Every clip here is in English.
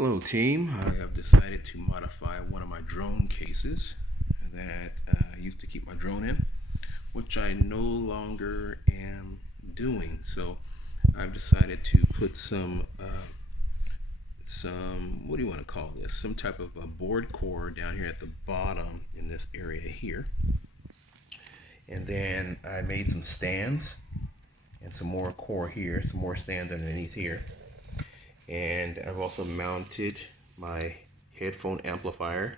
Hello team, I have decided to modify one of my drone cases that I used to keep my drone in, which I no longer am doing. So I've decided to put some what do you want to call this? Some type of a board core down here at the bottom in this area here. And then I made some stands and some more core here, some more stands underneath here. And I've also mounted my headphone amplifier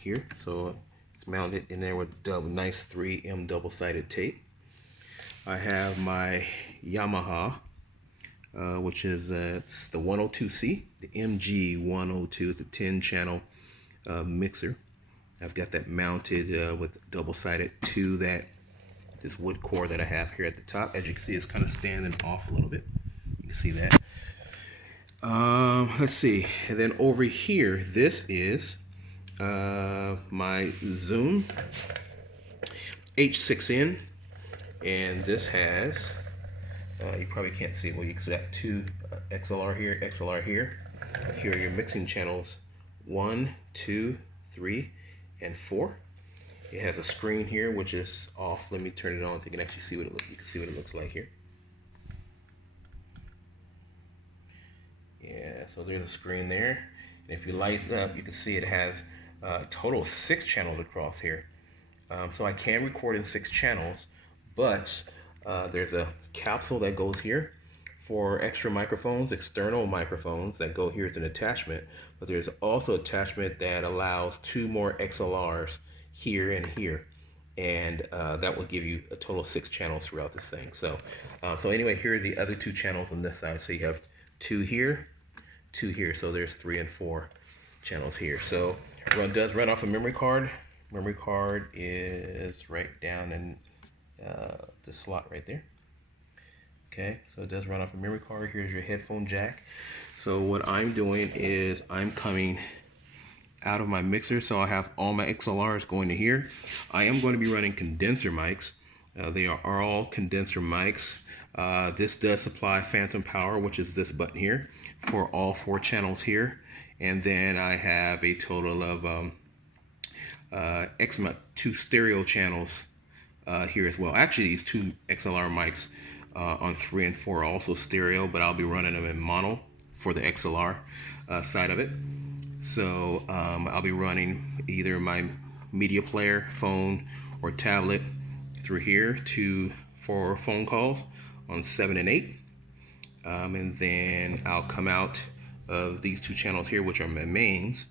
here, so it's mounted in there with nice 3M double-sided tape. I have my Yamaha, which is it's the 102c, the MG102. It's a 10-channel mixer. I've got that mounted with double-sided to this wood core that I have here at the top. As you can see, it's kind of standing off a little bit. You can see that. Let's see, and then over here, this is my Zoom H6N, and this has, you probably can't see it, well, you got two XLR here, XLR here. Here are your mixing channels 1, 2, 3, and 4. It has a screen here, which is off. Let me turn it on so you can actually see what you can see what it looks like here. Yeah, so there's a screen there, and if you light it up, you can see it has a total of 6 channels across here. So I can record in 6 channels, but there's a capsule that goes here for extra microphones, external microphones that go here as an attachment, but there's also an attachment that allows 2 more XLRs here and here, and that will give you a total of 6 channels throughout this thing. So anyway, here are the other 2 channels on this side. So you have 2 here, 2 here, so there's 3 and 4 channels here. So does run off a memory card. Memory card is right down in the slot right there. Okay, so it does run off a memory card. Here's your headphone jack. So what I'm doing is I'm coming out of my mixer, so I have all my XLRs going to here. I am going to be running condenser mics. They are all condenser mics. This does supply phantom power, which is this button here, for all 4 channels here. And then I have a total of X amount 2 stereo channels here as well. Actually, these 2 XLR mics on 3 and 4 are also stereo, but I'll be running them in mono for the XLR side of it. So I'll be running either my media player, phone, or tablet through here for phone calls on 7 and 8, and then I'll come out of these 2 channels here, which are my mains.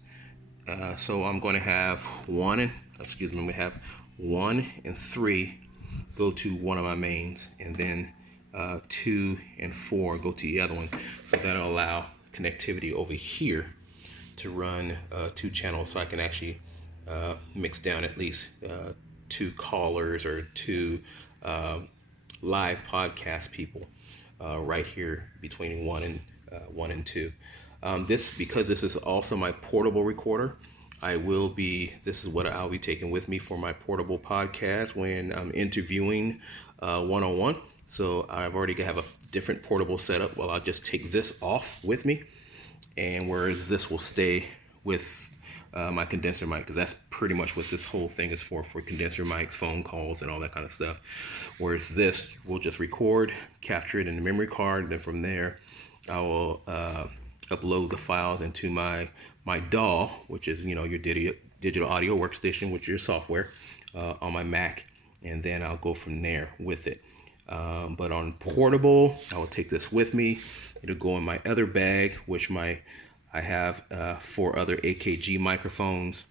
So I'm going to have 1 and 3 go to one of my mains, and then 2 and 4 go to the other one. So that'll allow connectivity over here to run 2 channels, so I can actually mix down at least 2 callers or 2 live podcast people right here between 1 and 2. Because this is also my portable recorder, this is what I'll be taking with me for my portable podcast when I'm interviewing one-on-one. So I've already have a different portable setup. Well, I'll just take this off with me, and whereas this will stay with my condenser mic, because that's pretty much what this whole thing is for condenser mics, phone calls, and all that kind of stuff. Whereas this will just record, capture it in the memory card, then from there I will upload the files into my DAW, which is your digital audio workstation with your software on my Mac, and then I'll go from there with it. But on portable, I will take this with me. It'll go in my other bag, which I have 4 other AKG microphones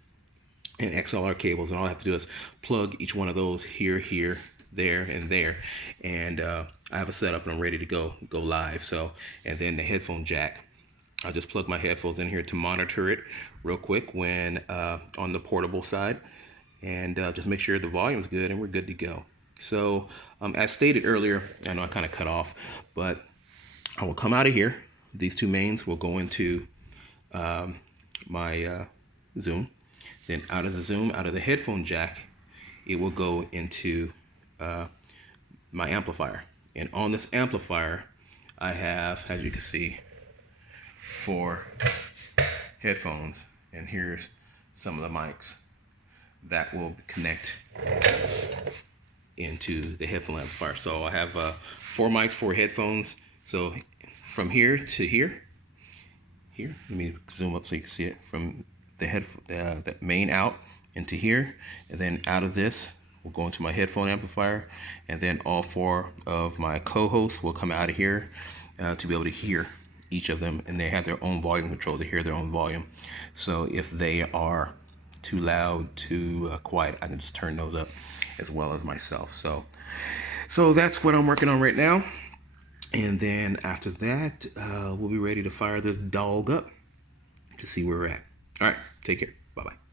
and XLR cables, and all I have to do is plug each one of those here, there, and there, and I have a setup and I'm ready to go live. So, and then the headphone jack, I'll just plug my headphones in here to monitor it real quick when on the portable side, and just make sure the volume's good and we're good to go. So as stated earlier, I know I kind of cut off, but I will come out of here. These 2 mains will go into my Zoom. Then out of the Zoom, out of the headphone jack, it will go into my amplifier. And on this amplifier, I have, as you can see, 4 headphones, and here's some of the mics that will connect into the headphone amplifier. So I have 4 mics, 4 headphones. So from here to here, let me zoom up so you can see it, from the main out into here, and then out of this will go into my headphone amplifier, and then all 4 of my co-hosts will come out of here to be able to hear each of them, and they have their own volume control to hear their own volume. So if they are too loud, too quiet, I can just turn those up as well as myself. So that's what I'm working on right now. And then after that, we'll be ready to fire this dog up to see where we're at. All right, take care. Bye-bye.